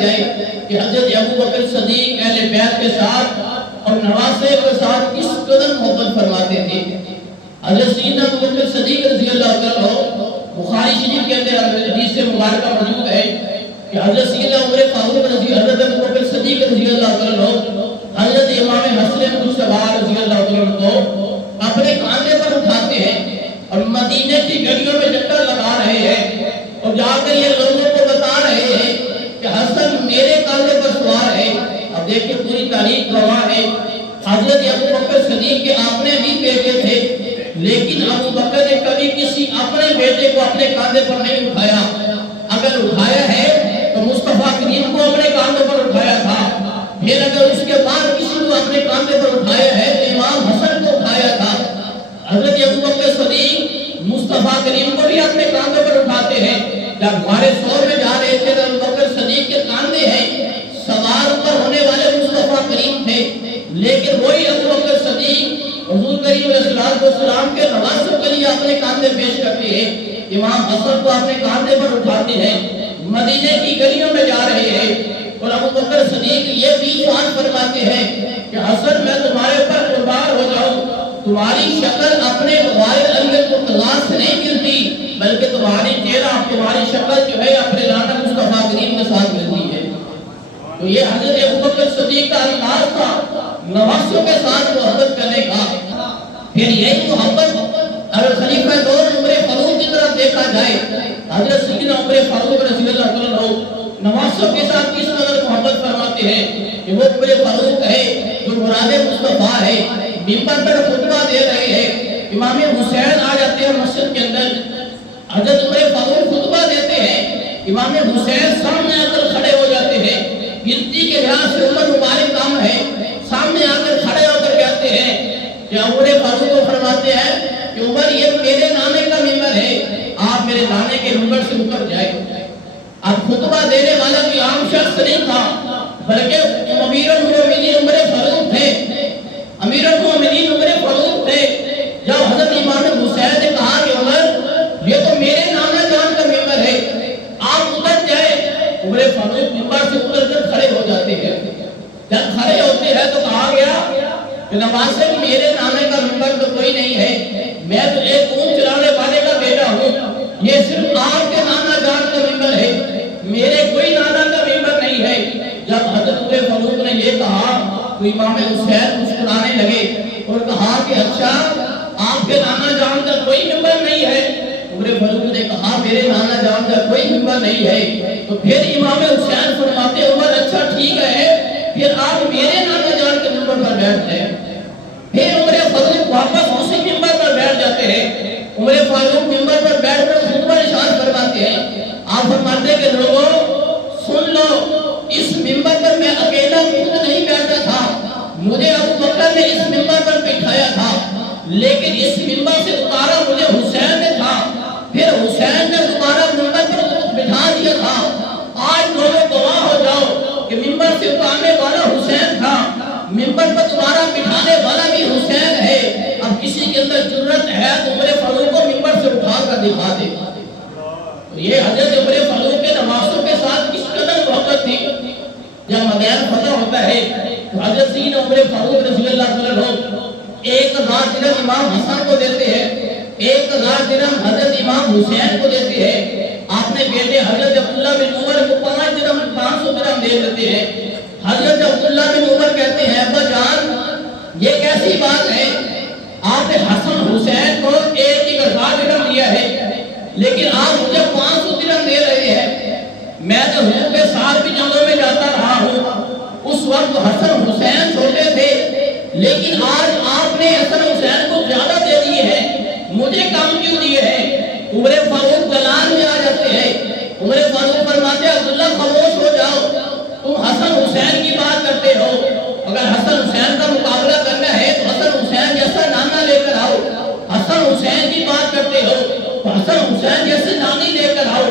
کہ حضرت ابو بکر صدیق اہل بیت کے ساتھ اور نواسے کے ساتھ کس قدر محبت فرماتے تھے۔ حضرت سیدنا ابو بکر صدیق رضی اللہ عنہ بخاری شریف کے اندر حدیث سے مبارکہ موجود ہے کہ حضرت سیدنا عمر فاروق رضی حضرت ابو بکر صدیق رضی اللہ عنہ حضرت امام حسن مصطفیٰ رضی اللہ عنہ کو اپنے کاندھے پر اٹھاتے ہیں اور مدینے کی گلیوں میں چکر لگا رہے ہیں اور جا کر یہ لوگوں کو بتا رہے ہیں کہ حسن میرے کاندھے پر سوار ہے۔ اب دیکھیں پوری تاریخ گواہ ہے، حضرت ابو بکر صدیق کے اپنے بھی بیٹے تھے، لیکن ابو بکر نے کبھی کسی اپنے بیٹے کو اپنے کاندھے پر نہیں اٹھایا۔ اگر اٹھایا ہے تو مصطفیٰ کریم کو اپنے کاندھے پر اٹھایا تھا، پھر اگر اس کے بعد کسی کو اپنے کاندھے پر اٹھایا ہے تو امام حسن کو اٹھایا تھا۔ حضرت ابو بکر صدیق مصطفیٰ کریم کو بھی اپنے کاندھے پر اٹھاتے ہیں۔ جب غار ثور میں جا رہے تھے تو ابو بکر صدیق کے کاندھے ہیں، سوار پر ہونے والے مصطفیٰ کریم تھے، لیکن وہی ابو بکر صدیق حضور کریم علیہ السلام کے نواسوں کے لیے اپنے کاندھے پیش کرتے ہیں۔ امام حسن کو اپنے کاندھے پر اٹھاتے ہیں، مدینے کی گلیوں میں جا رہے ہیں اور ابو بکر صدیق یہ بھی بات فرماتے ہیں کہ حسن میں تمہارے پر قربان ہو جاؤں، تمہاری شکل اپنے غار علی مرتضیٰ سے نہیں ملتی، بلکہ تمہاری چہرہ تمہاری شکل جو ہے اپنے لانا مصطفیٰ کریم کے ساتھ ملتی ہے۔ تو یہ حضرت ابو بکر صدیق کا انداز تھا نواسوں کے ساتھ محبت کرنے کا۔ پھر یہی محبت اگر خلیفہ دور عمر فاروق کی طرف دیکھا جائے، حضرت سیدنا عمر فاروق رضی اللہ عنہ نواسوں کے ساتھ کس قدر محبت فرماتے ہیں کہ وہ عمر فاروق ہے جو مراد مصطفیٰ ہے، منبر پر خطبہ دے رہے ہیں، امام حسین آ جاتے ہیں مسجد کے اندر، حضرت عمر فاروق خطبہ دیتے ہیں، امام حسین سامنے آ کر کھڑے ہو جاتے ہیں، گنتی کے لحاظ سے عمر مبارک کام ہے، سامنے آ کر کھڑے ہو کر کہتے ہیں کہ عمر فاروق کو فرماتے ہیں کہ عمر یہ میرے نانے کا ممبر ہے، آپ میرے نانے کے ممبر سے اتر جائے۔ اب خطبہ دینے والا کوئی عام شخص نہیں تھا، بلکہ امیر المومنین عمر فاروق تھے، امیر المومنین عمر فاروق تھے۔ جب حضرت امام حسین نے کہا کہ عمر یہ تو میرے نانا جان کا ممبر ہے، آپ اتر جائے، عمر فاروق ممبر سے اتر کر کھڑے ہو جاتے ہیں۔ جب کھڑے ہوتے ہیں تو کہا گیا کہ نواسے میرے نانے کا ممبر تو کوئی نہیں ہے، میں تو ایک اونٹ چلانے والے کا بیٹا ہوں، یہ صرف آپ کے نانا جان کا ممبر ہے، میرے کوئی نانا کا ممبر نہیں ہے۔ جب حضرت عمر فاروق نے یہ کہا تو امام حسین مسکرانے لگے اور کہا کہ اچھا آپ کے نانا جان کا کوئی ممبر نہیں ہے؟ عمر فاروق نے کہا میرے نانا جان کا کوئی ممبر نہیں ہے۔ تو پھر امام حسین فرماتے عمر اچھا ٹھیک ہے، پھر آپ میرے نانا جان کے ممبر پر بیٹھ جائیں۔ پھر عمر فاروق واپس اسی ممبر پر بیٹھ جاتے ہیں۔ عمر فاروق ممبر پر بیٹھ کر خطبہ ارشاد فرماتے ہیں، آپ فرماتے ہیں کہ لوگوں سن لو، اس ممبر پر میں اکیلا خود نہیں بیٹھا تھا، مجھے ابو بکر نے اس ممبر پر بٹھایا تھا، لیکن اس ممبر سے اتارا مجھے حسین نے تھا، پھر حسین نے دوبارہ ممبر پر بٹھا دیا تھا۔ آج لوگوں گواہ ہو جاؤ کہ ممبر سے اتارنے والا حسین تھا، ممبر پر دوبارہ بٹھانے والا بھی حسین ہے۔ اب کسی کے اندر جرت ہے تو عمر فاروق کو ممبر سے اٹھا کر دکھا دے۔ یہ حضرت عمر فاروق کے نواسوں کے ساتھ کس قدر محبت تھی۔ جب مدین فتح ہوتا ہے تو حضرت سیدنا عمر فاروق رضی اللہ عنہ 1000 درہم امام حسن کو دیتے ہیں، 1000 درہم حضرت امام حسین کو دیتے ہیں۔ آپ نے بیٹے حضرت عبداللہ بن عمر کو 500 درہم دے دیتے ہیں۔ حضرت عبداللہ بن عمر کہتے ہیں ابا جان یہ کیسی بات ہے، آپ نے حسن حسین کو 1000 درہم دیا ہے لیکن آپ مجھے 500 درہم دے رہے ہیں۔ میں تو حضور کے ساتھ بھی جنگوں میں جاتا رہا ہوں، اس وقت حسن حسین چھوٹے تھے، لیکن آج آپ نے حسن حسین کو زیادہ دے دیے ہیں، مجھے کم کیوں دیے ہیں؟ عمر فاروق جلال میں آ جاتے ہیں۔ عمر فاروق فرماتے ہیں عبداللہ خاموش ہو جاؤ، تم حسن حسین کی بات کرتے ہو، اگر حسن حسین کا مقابلہ کرنا ہے تو حسن حسین جیسا نانا لے کر آؤ، حسن حسین کی بات کرتے ہو تو حسن حسین جیسے نانی لے کر آؤ،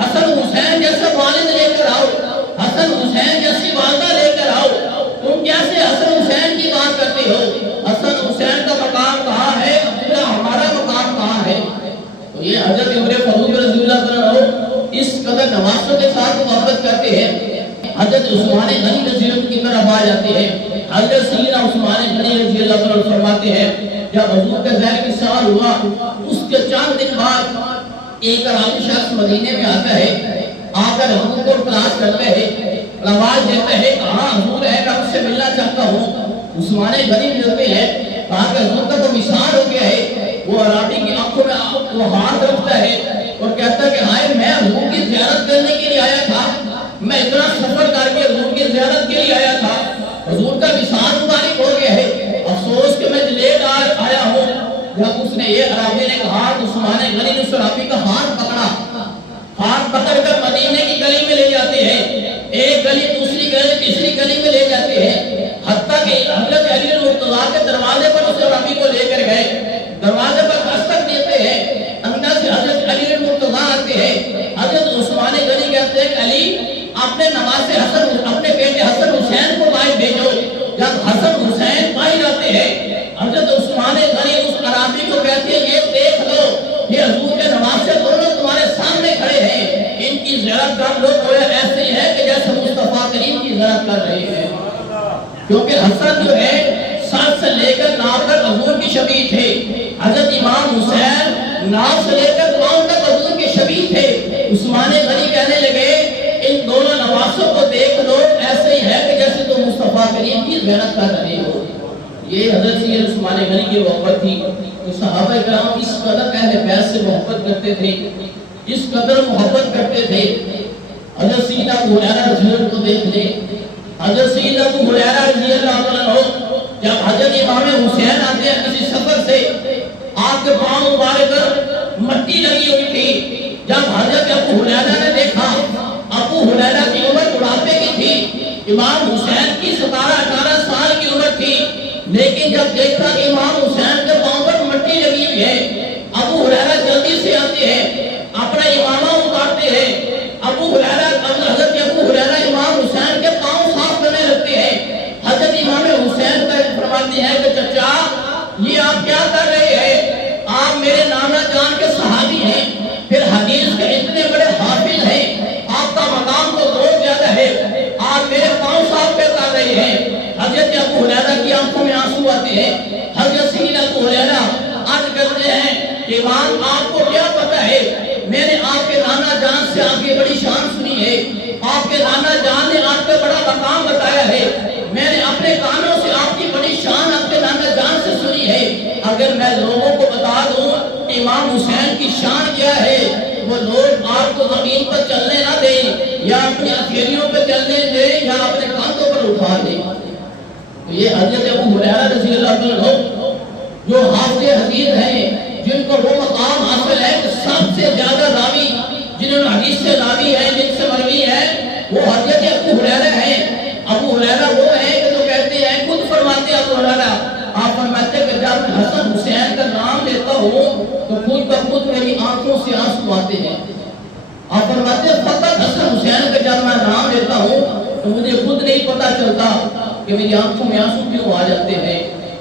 حسن حسین جیسا والد لے کر آؤ، حسن حسین جیسی والدہ لے کر آؤ، تم کیسے حسن حسین کی بات کرتے ہو؟ حسن حسین کا مقام کہاں ہے، عبداللہ ہمارا مقام کہاں ہے؟ تو یہ حضرت عمر فاروق رضی اللہ عنہ اس قدر نواسوں کے ساتھ محبت کرتے ہیں۔ حضرت عثمان غنی رضی اللہ عنہ کی طرف آ جاتے ہیں. حضرت سیدنا عثمان غنی رضی اللہ عنہ فرماتے ہیں جب حضور کا ظاہر کی سال ہوا اس کے چند دن بعد ایک عربی شخص مدینے میں آتا ہے. آ کر حضور کو تلاش کرتے ہیں, آواز دیتے ہیں کہاں حضور ہے, میں اس سے ملنا چاہتا ہوں. عثمان غنی ملتے ہیں, کہا کہ حضور کا تو وصال ہو گیا ہے. وہ عربی کی آنکھوں میں وہ ہاتھ رکھتا ہے اور کہتا ہے کہ ہائے میں حضور کی زیارت کرنے کے لیے آیا تھا, میں اتنا سفر کر کے حضور کی زیارت کے لیے آیا تھا, حضور کا وصال مبارک ہو گیا ہے, افسوس کہ میں لیٹ آیا ہوں. جب اس نے یہ عربی نے کہا تو عثمان غنی نے اس عربی کا ہاتھ پکڑا, ہاتھ پکڑ کر مدینے کی گلی میں لے جاتے ہیں. ایک گلی دوسری گلی تیسری گلی میں لے جاتے ہیں, حتیٰ کہ حضرت علی المرتضیٰ کے دروازے پر اس عربی کو لے کر گئے. دروازے پر دستک دیتے ہیں, اندر سے حضرت علی المرتضیٰ آتے ہیں. حضرت عثمان غنی کہتے ہیں علی اپنے نواسے حسن اپنے بیٹے حسن حسین کو باہر بھیجو. جب حسن حسین باہر آتے ہیں حضرت عثمان غنی اس عربی کو کہتے ہیں یہ دیکھ لو یہ حضور کے نواسے دونوں تمہارے سامنے کھڑے ہیں, ان کی زیارت کر لو. گویا ایسے ہی ہے کہ جیسے مصطفیٰ کریم کی زیارت کر رہے ہیں, کیونکہ حسن جو ہے سر سے لے کر ناف تک حضور کی شبیہ تھے. حضرت امام حسین ناف سے لے کر پاؤں تک حضور کی شبیہ تھے. عثمان غنی کہنے لگے ان دونوں نواسوں کو دیکھ لو, ایسے ہی ہے کہ جیسے تم مصطفیٰ کریم کی زیارت کر رہے ہو. یہ حضرت سید عثمان غنی کی محبت تھی. صحابہ کرام اس قدر اہل بیت سے محبت کرتے تھے, اس قدر محبت کرتے تھے. حضرت سیدنا ابو ہریرہ رضی اللہ عنہ کو دیکھ لیں. حضرت سیدنا ابو ہریرہ رضی اللہ عنہ جب حضرت امام حسین آتے ہیں کسی سفر سے, آپ کے پاؤں مبارک پر مٹی لگی ہوئی تھی. جب حضرت ابو ہریرہ نے دیکھا, ابو ہریرہ کی عمر بڑھاپے کی تھی, امام حسین کی 17-18 سال کی عمر تھی, لیکن جب دیکھا کہ امام حسین کے پاؤں پر مٹی لگی ہوئی ہے, ابو ہریرہ جلدی سے آتے ہیں, اپنا امامہ اتارتے ہیں. ابو ہریرہ حضرت ابو ہریرہ امام حسین کے پاؤں صاف کرنے لگتے ہیں. حضرت امام حسین کا فرماتے ہیں کہ چچا یہ آپ کیا کر رہے ہیں, آپ میرے نانا جان کے صحابی ہیں, پھر حدیث کے اتنے بڑے حافظ ہیں, آپ کا مقام تو بہت زیادہ ہے, آپ میرے پاؤں صاف کر رہے ہیں. حضرت ابو ہریرہ کی آنکھوں میں آنسو آتے ہیں. حضرت سیدنا ابو ہریرہ عرض کرتے ہیں کہ امام آپ کو کیا پتہ ہے, میں نے آپ کے نانا جان سے آپ کی بڑی شان سنی ہے, آپ کے نانا جان نے آپ کا بڑا مقام بتایا ہے, میں نے اپنے کانوں سے آپ کی بڑی شان آپ کے نانا جان سے سنی ہے. اگر میں لوگوں کو بتا دوں کہ امام حسین کی شان کیا ہے, وہ لوگ آپ کو زمین پر چلنے نہ دیں, یا اپنی ہتھیلیوں پہ چلنے دیں, یا اپنے کاندھوں پر اٹھا دیں. یہ حضرت ابو ہریرہ رضی اللہ عنہ جو حافظ حدیث ہیں, جن کو وہ مقام حاصل ہے کہ سب سے زیادہ راوی جنہوں نے حدیث سے راوی ہے, جن سے مروی ہے, وہ حضرت ابو ہریرہ ہیں. ابو ہریرہ وہ ہیں کہ جو کہتے ہیں, خود فرماتے ابو ہریرہ, آپ فرماتے ہیں کہ جب میں حسن حسین کا نام لیتا ہوں تو خود بخود میری آنکھوں سے آنسو آتے ہیں. آپ فرماتے ہیں فقط حسن حسین کا جب میں نام لیتا ہوں تو مجھے خود نہیں پتا چلتا کہ میری آنکھوں میں آنسو کیوں آ جاتے ہیں.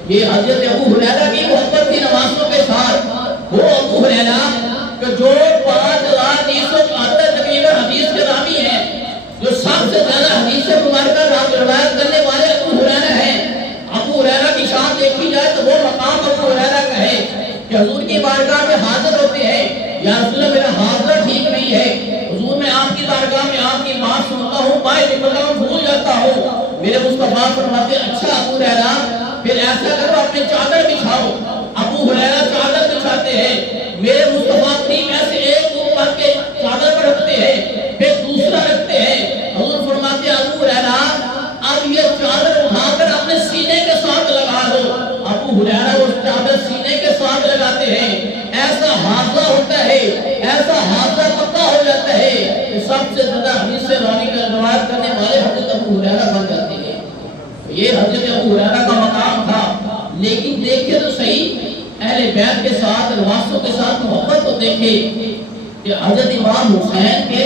یہ حضرت ابو ہریرہ کی محبت تھی نواسوں کے ساتھ. وہ ابو ہریرہ کہ جو 5374 تقریباً حدیث کے راوی ہیں, جو سب سے زیادہ حدیث مبارکہ روایت کرنے والے ابو ہریرہ ہیں. ابو ہریرہ کی شان دیکھی جائے تو وہ مقام ابو ہریرہ کا ہے کہ حضور کی بارگاہ میں حاضر ہوتے ہیں, یا رسول اللہ میرا حاضر ٹھیک نہیں ہے, حضور میں آپ کی بارگاہ میں آپ کی بات سنتا ہوں, باہر نکلتا ہوں, بھول جاتا ہوں. میرے مصطفیٰ فرماتے ہیں اچھا ابو ہریرہ پھر ایسا کرو اپنے چادر بچھاؤ. ابو ہریرہ چادر بچھاتے ہیں, میرے مصطفیٰ کریم ایسے ایک اوپر کے چادر پر رکھتے ہیں, پھر دوسرا رکھتے ہیں. حضور فرماتے ہیں ابو ہریرہ اب یہ چادر اٹھا کر اپنے سینے کے ساتھ لگا دو. ابو ہریرہ وہ چادر سینے کے ساتھ لگاتے ہیں. ایسا حادثہ ہوتا ہے, ایسا حادثہ پکا ہو جاتا ہے کہ سب سے زیادہ حدیث سے روایت کرنے والے حضرت ابو ہریرہ بن جاتے ہیں. یہ حضرت ابو ہریرہ کا مقام تھا. لیکن دیکھیں تو صحیح, اہل بیت کے ساتھ نواسوں کے ساتھ محبت تو دیکھیں کہ حضرت امام حسین کے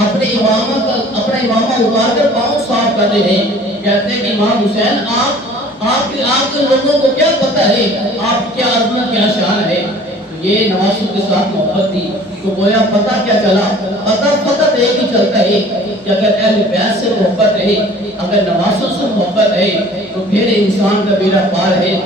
اپنے امامہ اتار کر پاؤں صاف کر رہے ہیں. کہتے ہیں کہ امام حسین آپ کے لوگوں کو کیا پتہ ہے, آپ کیا عظمت کیا شان ہے. یہ نواسوں کے ساتھ محبت تھی. تو گویا پتہ کیا چلا, پتہ محبت ایک ہی چلتا ہے کہ اگر اہل بیت سے محبت ہے، اگر نواسوں سے محبت ہے تو پھر انسان کا بیڑا پار ہے۔